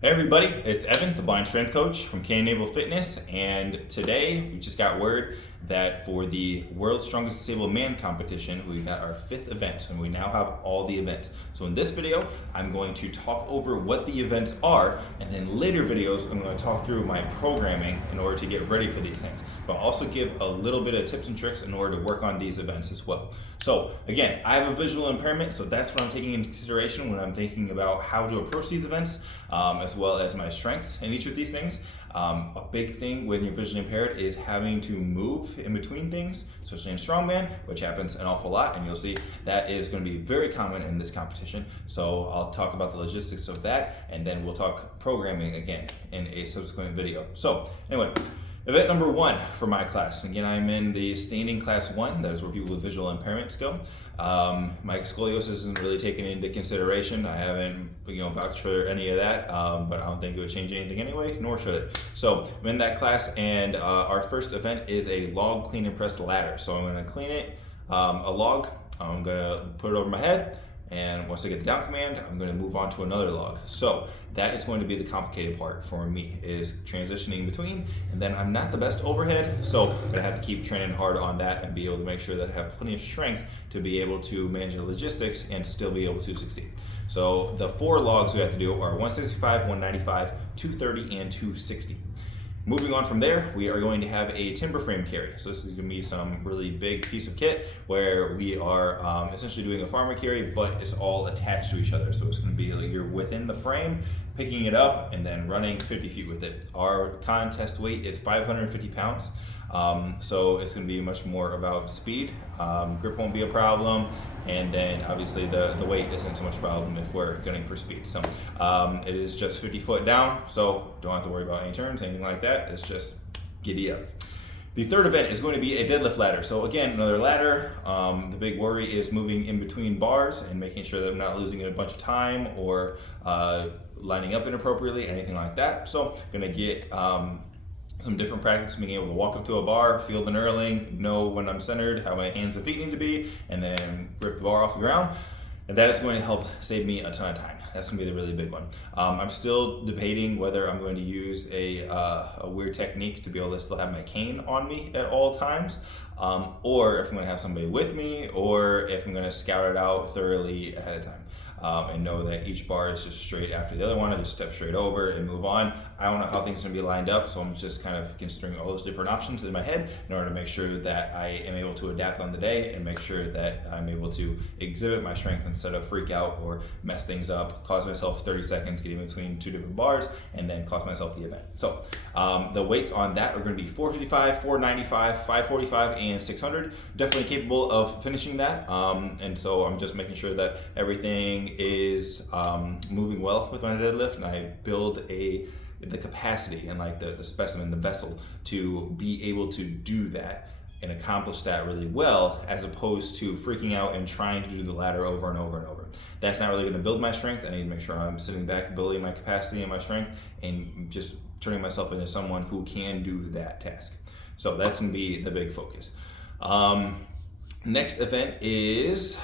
Hey everybody, it's Evan, the blind strength coach from CaneandaBleFitness, and today we just got word that for the World's Strongest Disabled Man competition, we've got our 5th event, and we now have all the events. So in this video, I'm going to talk over what the events are, and then later videos, I'm going to talk through my programming in order to get ready for these things. But I'll also give a little bit of tips and tricks in order to work on these events as well. So again, I have a visual impairment, so that's what I'm taking into consideration when I'm thinking about how to approach these events, as well as my strengths in each of these things. A big thing when you're visually impaired is having to move in between things, especially in Strongman, which happens an awful lot, and you'll see that is going to be very common in this competition. So I'll talk about the logistics of that, and then we'll talk programming again in a subsequent video. So anyway, event number 1 for my class. Again, I'm in the standing class 1. That is where people with visual impairments go. My scoliosis isn't really taken into consideration. I haven't, vouched for any of that, but I don't think it would change anything anyway, nor should it. So I'm in that class, and our first event is a log clean and press ladder. So I'm going to clean it, a log. I'm going to put it over my head. And once I get the down command, I'm going to move on to another log. So that is going to be the complicated part for me, is transitioning between. And then I'm not the best overhead, so I'm going to have to keep training hard on that and be able to make sure that I have plenty of strength to be able to manage the logistics and still be able to succeed. So the 4 logs we have to do are 165, 195, 230, and 260. Moving on from there, we are going to have a timber frame carry. So this is going to be some really big piece of kit where we are essentially doing a farmer carry, but it's all attached to each other. So it's going to be like you're within the frame, picking it up, and then running 50 feet with it. Our contest weight is 550 pounds. So it's going to be much more about speed. Grip won't be a problem, and then obviously the weight isn't so much a problem if we're gunning for speed. So it is just 50 foot down, so don't have to worry about any turns, anything like that. It's just giddy up. The third event is going to be a deadlift ladder. So again, another ladder. The big worry is moving in between bars and making sure that I'm not losing a bunch of time or lining up inappropriately, anything like that. So I'm going to get some different practice, being able to walk up to a bar, feel the knurling, know when I'm centered, how my hands and feet need to be, and then rip the bar off the ground. And that is going to help save me a ton of time. That's going to be the really big one. I'm still debating whether I'm going to use a weird technique to be able to still have my cane on me at all times, or if I'm going to have somebody with me, or if I'm going to scout it out thoroughly ahead of time. And know that each bar is just straight after the other one. I just step straight over and move on. I don't know how things are going to be lined up, so I'm just kind of considering all those different options in my head in order to make sure that I am able to adapt on the day and make sure that I'm able to exhibit my strength instead of freak out or mess things up, cause myself 30 seconds getting between 2 different bars, and then cost myself the event. So the weights on that are going to be 455, 495, 545, and 600. Definitely capable of finishing that, and so I'm just making sure that everything is moving well with my deadlift, and I build the capacity and like the specimen, the vessel, to be able to do that and accomplish that really well, as opposed to freaking out and trying to do the ladder over and over and over. That's not really going to build my strength. I need to make sure I'm sitting back, building my capacity and my strength, and just turning myself into someone who can do that task. So that's going to be the big focus. Next event is,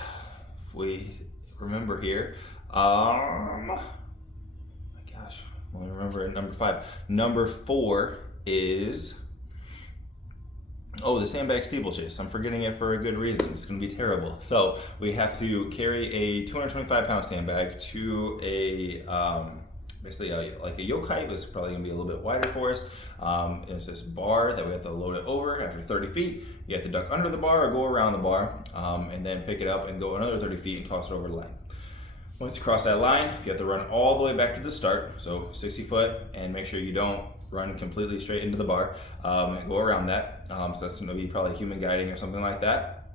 if we remember here, my gosh, I remember number 5. Number 4 is, the sandbag steeplechase. I'm forgetting it for a good reason. It's going to be terrible. So we have to carry a 225 pound sandbag to a basically like a yoke height, but it's probably going to be a little bit wider for us. It's this bar that we have to load it over after 30 feet. You have to duck under the bar or go around the bar, and then pick it up and go another 30 feet and toss it over the line. Once you cross that line, you have to run all the way back to the start, so 60 foot, and make sure you don't run completely straight into the bar. Go around that, so that's going to be probably human guiding or something like that.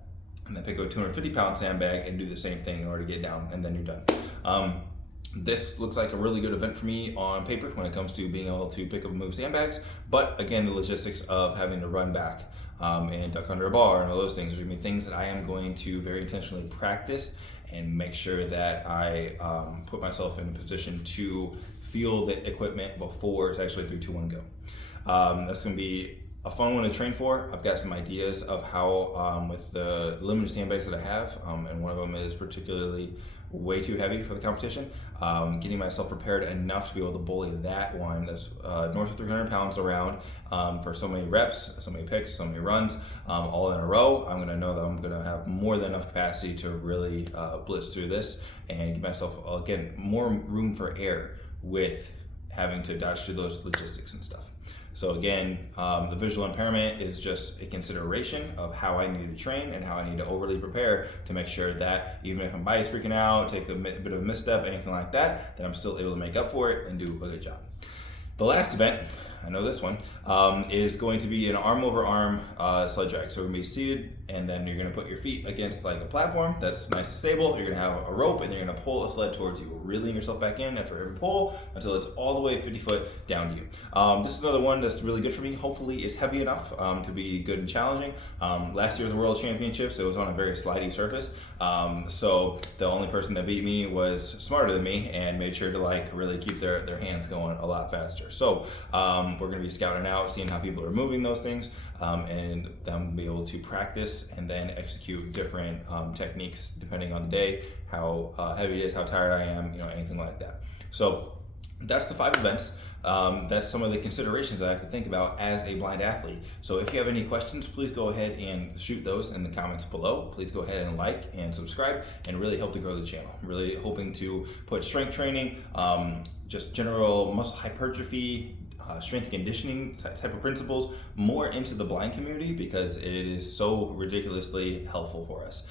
And then pick up a 250 pound sandbag and do the same thing in order to get down, and then you're done. This looks like a really good event for me on paper when it comes to being able to pick up and move sandbags, but again, the logistics of having to run back and duck under a bar and all those things are going to be things that I am going to very intentionally practice and make sure that I put myself in a position to feel the equipment before it's actually 3, 2, 1, go. That's going to be a fun one to train for. I've got some ideas of how, with the limited sandbags that I have, and one of them is particularly way too heavy for the competition. Getting myself prepared enough to be able to bully that one that's north of 300 pounds around for so many reps, so many picks, so many runs, all in a row. I'm gonna know that I'm gonna have more than enough capacity to really blitz through this and give myself, again, more room for error with having to dodge through those logistics and stuff. So again, the visual impairment is just a consideration of how I need to train and how I need to overly prepare to make sure that even if my body's freaking out, take a bit of a misstep, anything like that, that I'm still able to make up for it and do a good job. The last event, I know this one, is going to be an arm over arm sled drag. So we're gonna be seated, and then you're gonna put your feet against like a platform that's nice and stable. You're gonna have a rope, and you're gonna pull a sled towards you, reeling yourself back in after every pull until it's all the way 50 foot down to you. This is another one that's really good for me. Hopefully it's heavy enough to be good and challenging. Last year's World Championships, it was on a very slidey surface. So the only person that beat me was smarter than me and made sure to like really keep their hands going a lot faster. So we're gonna be scouting out, seeing how people are moving those things, and then be able to practice and then execute different techniques depending on the day, how heavy it is, how tired I am, anything like that. So that's the 5 events. That's some of the considerations that I have to think about as a blind athlete. So if you have any questions, please go ahead and shoot those in the comments below. Please go ahead and like and subscribe and really help to grow the channel. I'm really hoping to put strength training, just general muscle hypertrophy, strength and conditioning type of principles more into the blind community because it is so ridiculously helpful for us.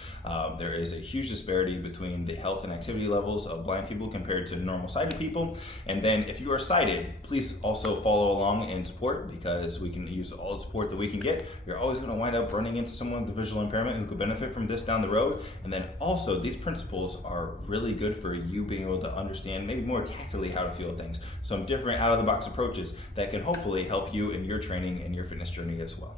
There is a huge disparity between the health and activity levels of blind people compared to normal sighted people. And then if you are sighted, please also follow along and support because we can use all the support that we can get. You're always going to wind up running into someone with a visual impairment who could benefit from this down the road. And then also these principles are really good for you being able to understand maybe more tactically how to feel things. Some different out of the box approaches that can hopefully help you in your training and your fitness journey as well.